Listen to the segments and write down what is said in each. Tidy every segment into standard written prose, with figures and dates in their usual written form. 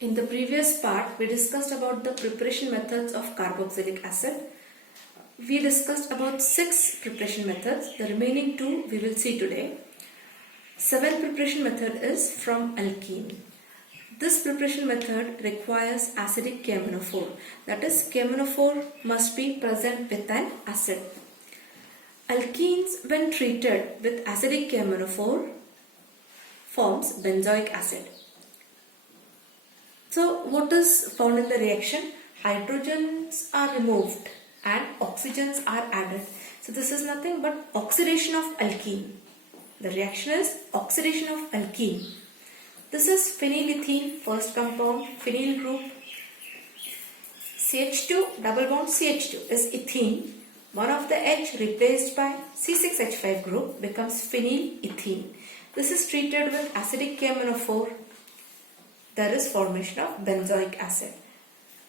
In the previous part, we discussed about the preparation methods of carboxylic acid. We discussed about 6 preparation methods. The remaining 2 we will see today. 7th preparation method is from alkene. This preparation method requires acidic KMnO4. That is, KMnO4 must be present with an acid. Alkenes, when treated with acidic KMnO4, forms benzoic acid. So what is found in the reaction? Hydrogens are removed and oxygens are added. So this is nothing but oxidation of alkene. The reaction is oxidation of alkene. This is phenylethene, first compound, phenyl group. CH2 double bond CH2 is ethene. One of the H replaced by C6H5 group becomes phenylethene. This is treated with acidic KMnO4. There is formation of benzoic acid.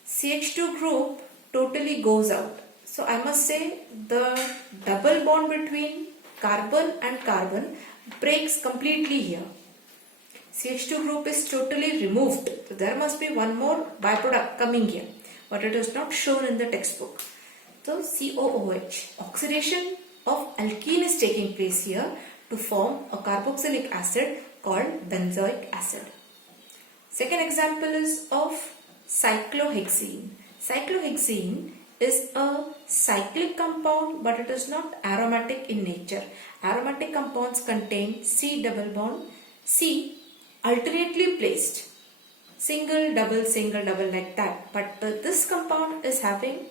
CH2 group totally goes out. So I must say the double bond between carbon and carbon breaks completely here. CH2 group is totally removed. So there must be one more byproduct coming here, but it is not shown in the textbook. So COOH, oxidation of alkene is taking place here to form a carboxylic acid called benzoic acid. Second example is of cyclohexene. Cyclohexene is a cyclic compound, but it is not aromatic in nature. Aromatic compounds contain C double bond C alternately placed, single double like that. But this compound is having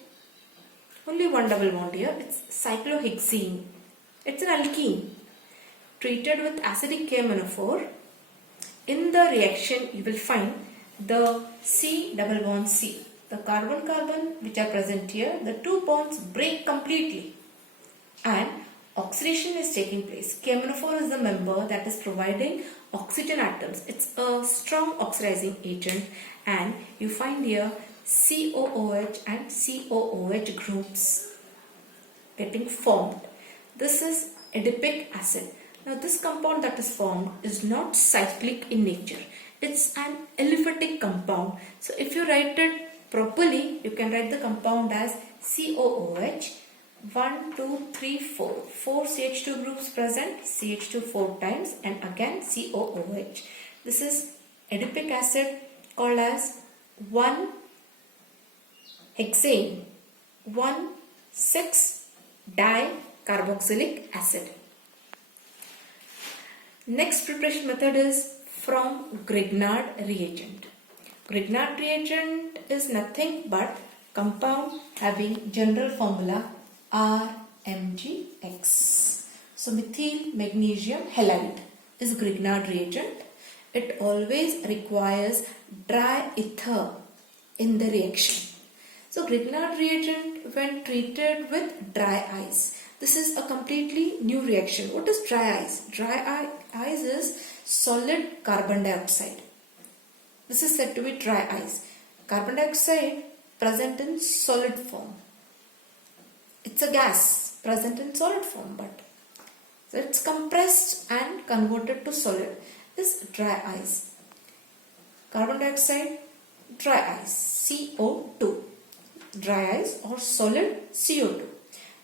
only one double bond here. It's cyclohexene. It's an alkene treated with acidic KMnO4. In the reaction, you will find the C double bond C. The carbon-carbon which are present here, the two bonds break completely and oxidation is taking place. KMnO4 is the member that is providing oxygen atoms. It's a strong oxidizing agent, and you find here COOH and COOH groups getting formed. This is adipic acid. Now this compound that is formed is not cyclic in nature. It's an aliphatic compound. So if you write it properly, you can write the compound as COOH 1, 2, 3, 4. 4 CH2 groups present, CH2 4 times, and again COOH. This is adipic acid called as 1-hexane 1,6-dicarboxylic acid. Next preparation method is from Grignard reagent. Grignard reagent is nothing but compound having general formula RMgX. So methyl magnesium halide is Grignard reagent. It always requires dry ether in the reaction. So Grignard reagent when treated with dry ice. This is a completely new reaction. What is dry ice? Dry ice is solid carbon dioxide. This is said to be dry ice. Carbon dioxide present in solid form. It's a gas present in solid form, but so it's compressed and converted to solid. This is dry ice. Carbon dioxide, dry ice, CO2. Dry ice or solid CO2.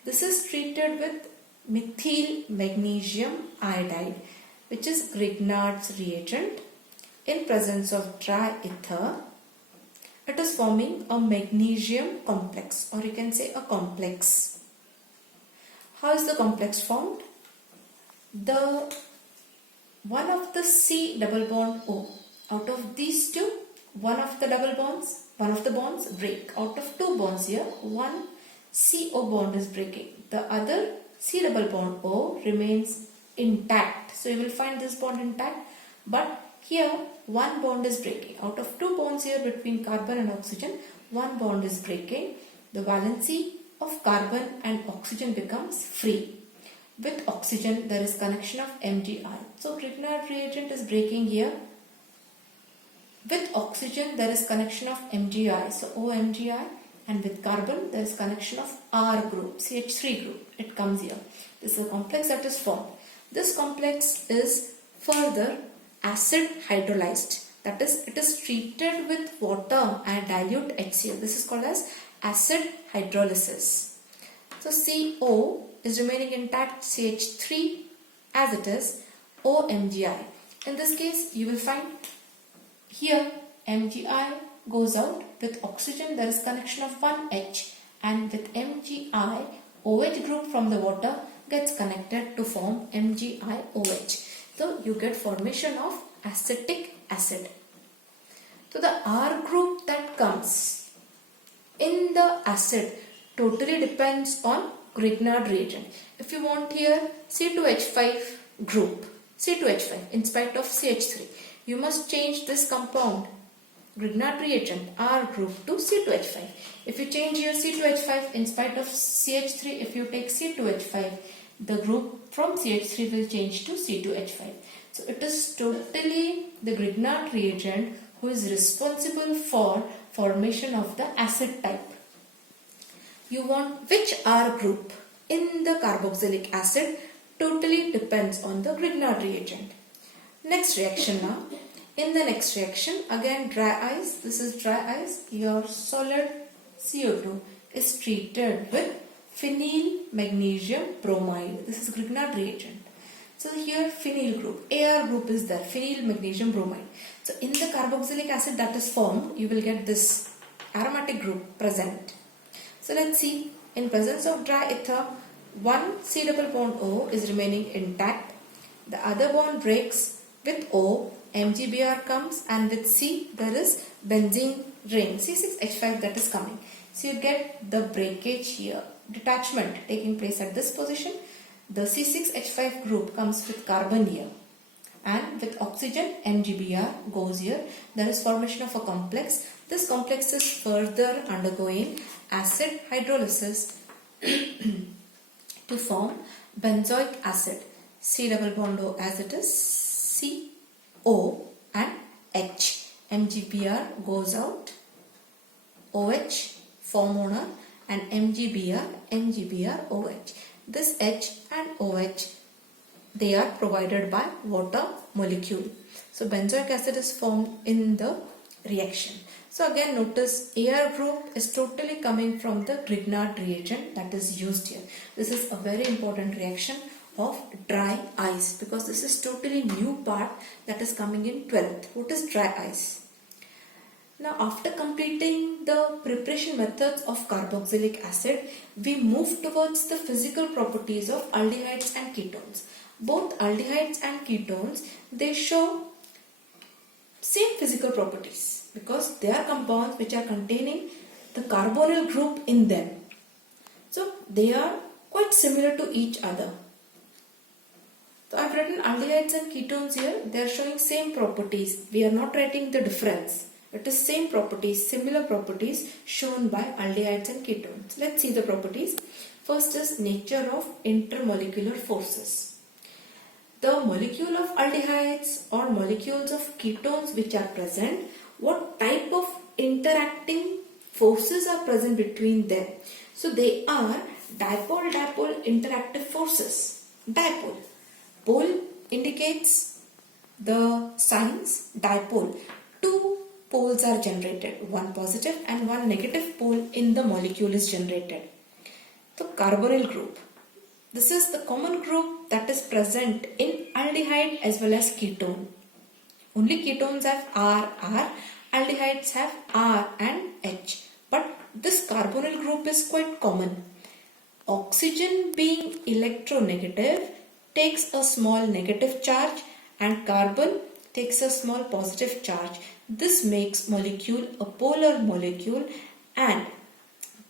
This is treated with methyl magnesium iodide, which is Grignard's reagent. In presence of dry ether, it is forming a magnesium complex, or you can say a complex. How is the complex formed? The one of the C double bond O. Out of these two, one of the bonds break. Out of two bonds here, one CO bond is breaking. The other C double bond O remains intact. So you will find this bond intact, but here one bond is breaking. Out of two bonds here between carbon and oxygen, one bond is breaking. The valency of carbon and oxygen becomes free. With oxygen there is connection of Mgi. So Grignard reagent is breaking here. With oxygen there is connection of Mgi. So OMgi. And with carbon there is connection of R group, CH3 group. It comes here. This is a complex that is formed. This complex is further acid hydrolyzed That is, it is treated with water and dilute HCl. This is called as acid hydrolysis. So CO is remaining intact, CH3 as it is, OMgI. In this case, you will find here Mgi goes out. With oxygen there is connection of one H, and with Mgi, OH group from the water gets connected to form MgIOH. So you get formation of acetic acid. So the R group that comes in the acid totally depends on Grignard reagent. If you want here C2H5 group, C2H5 in spite of CH3, you must change this compound Grignard reagent R group to C2H5. If you change your C2H5 in spite of CH3, if you take C2H5, the group from CH3 will change to C2H5. So it is totally the Grignard reagent who is responsible for formation of the acid type. You want which R group in the carboxylic acid totally depends on the Grignard reagent. Next reaction now. In the next reaction, again dry ice, this is dry ice, your solid CO2 is treated with phenyl magnesium bromide. This is Grignard reagent. So here phenyl group, AR group is there, phenyl magnesium bromide. So in the carboxylic acid that is formed, you will get this aromatic group present. So let's see, in presence of dry ether, one C double bond O is remaining intact. The other bond breaks with O, MgBr comes, and with C there is benzene ring, C6H5 that is coming. So you get the breakage here, detachment taking place at this position. The C6H5 group comes with carbon here, and with oxygen MgBr goes here. There is formation of a complex. This complex is further undergoing acid hydrolysis to form benzoic acid. C double bond O as it is, C, O and H. MgBr goes out, OH form owner, and MgBr, OH. This H and OH, they are provided by water molecule. So benzoic acid is formed in the reaction. So again notice AR group is totally coming from the Grignard reagent that is used here. This is a very important reaction of dry ice because this is totally new part that is coming in 12th. What is dry ice? Now after completing the preparation methods of carboxylic acid, we move towards the physical properties of aldehydes and ketones. Both aldehydes and ketones, they show same physical properties because they are compounds which are containing the carbonyl group in them. So they are quite similar to each other. So I have written aldehydes and ketones here. They are showing same properties. We are not writing the difference. It is same properties, similar properties shown by aldehydes and ketones. Let's see the properties. First is nature of intermolecular forces. The molecule of aldehydes or molecules of ketones which are present, what type of interacting forces are present between them? So they are dipole-dipole interactive forces. Dipole. Pole indicates the signs dipole. Two poles are generated. One positive and one negative pole in the molecule is generated. The carbonyl group. This is the common group that is present in aldehyde as well as ketone. Only ketones have R. Aldehydes have R and H. But this carbonyl group is quite common. Oxygen being electronegative takes a small negative charge and carbon takes a small positive charge. This makes molecule a polar molecule, and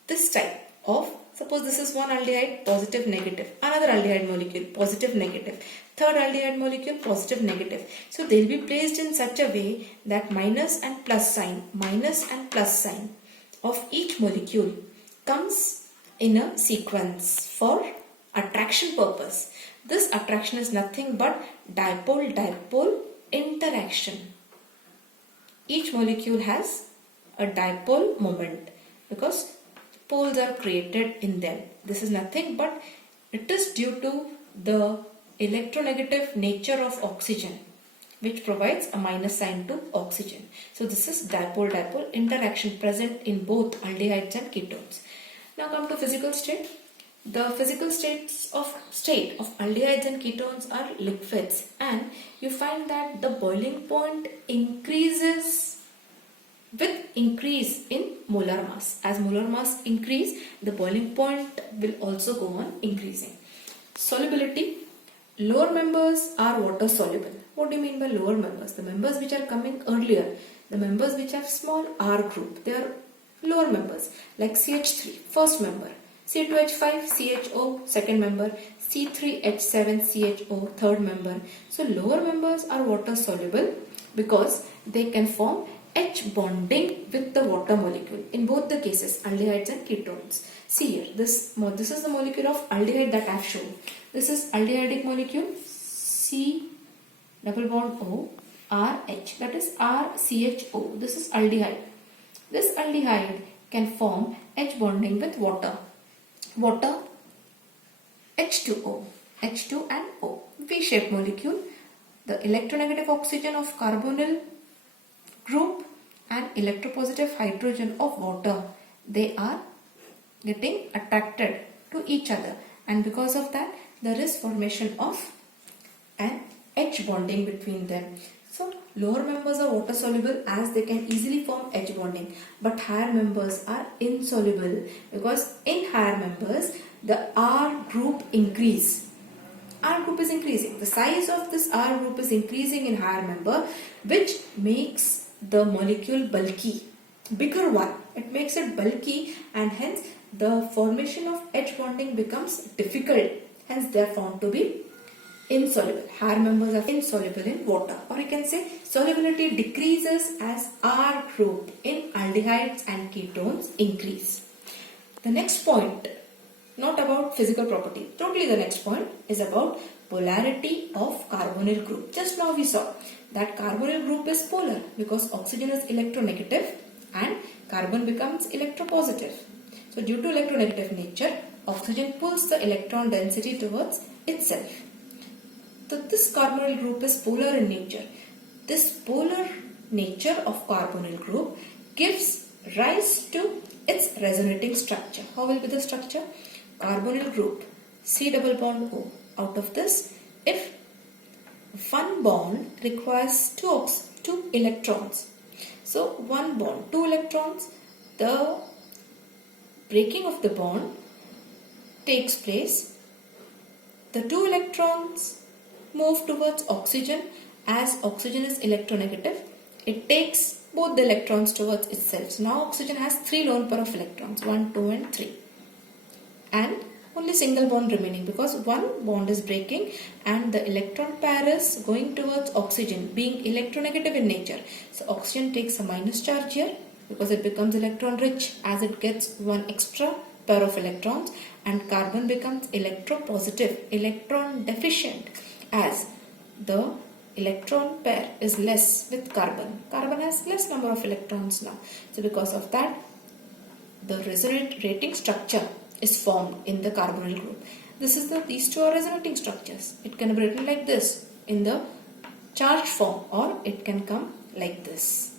this type of, suppose this is one aldehyde, positive negative, another aldehyde molecule, positive negative, third aldehyde molecule, positive negative. So they will be placed in such a way that minus and plus sign of each molecule comes in a sequence for attraction purpose. This attraction is nothing but dipole-dipole interaction. Each molecule has a dipole moment because poles are created in them. This is nothing but it is due to the electronegative nature of oxygen. which provides a minus sign to oxygen. So this is dipole-dipole interaction present in both aldehydes and ketones. Now come to physical state. The physical state of aldehydes and ketones are liquids, and you find that the boiling point increases with increase in molar mass. As molar mass increase, the boiling point will also go on increasing. Solubility. Lower members are water soluble. What do you mean by lower members? The members which are coming earlier, the members which have small R group, they are lower members, like CH3, first member, C2H5, CHO, second member, C3H7, CHO, third member. So lower members are water soluble because they can form H bonding with the water molecule in both the cases, aldehydes and ketones. See here, this is the molecule of aldehyde that I have shown. This is aldehydic molecule C double bond O RH, that is RCHO. This is aldehyde. This aldehyde can form H bonding with water. Water H2O, H2 and O, V-shaped molecule. The electronegative oxygen of carbonyl group and electropositive hydrogen of water, they are getting attracted to each other, and because of that there is formation of an H bonding between them. So lower members are water soluble as they can easily form H bonding, but higher members are insoluble because in higher members the R group increase. R group is increasing. The size of this R group is increasing in higher member, which makes the molecule bulky, bigger one. It makes it bulky, and hence the formation of H bonding becomes difficult. Hence they are found to be insoluble. Higher members are insoluble in water, or you can say solubility decreases as R group in aldehydes and ketones increase. The next point, not about physical property, totally the next point is about polarity of carbonyl group. Just now we saw that carbonyl group is polar because oxygen is electronegative and carbon becomes electropositive. So due to electronegative nature, oxygen pulls the electron density towards itself. So this carbonyl group is polar in nature. This polar nature of carbonyl group gives rise to its resonating structure. How will be the structure? Carbonyl group C double bond O. Out of this, if one bond requires two electrons, so one bond, 2 electrons, the breaking of the bond takes place. The 2 electrons move towards oxygen. As oxygen is electronegative, it takes both the electrons towards itself. So now oxygen has 3 lone pair of electrons, 1, 2 and 3. And only single bond remaining because one bond is breaking and the electron pair is going towards oxygen, being electronegative in nature. So oxygen takes a minus charge here because it becomes electron rich as it gets one extra pair of electrons, and carbon becomes electropositive, electron deficient, as the electron pair is less with carbon. Carbon has less number of electrons now. So because of that, the resonating structure is formed in the carbonyl group. These two are resonating structures. It can be written like this in the charged form, or it can come like this.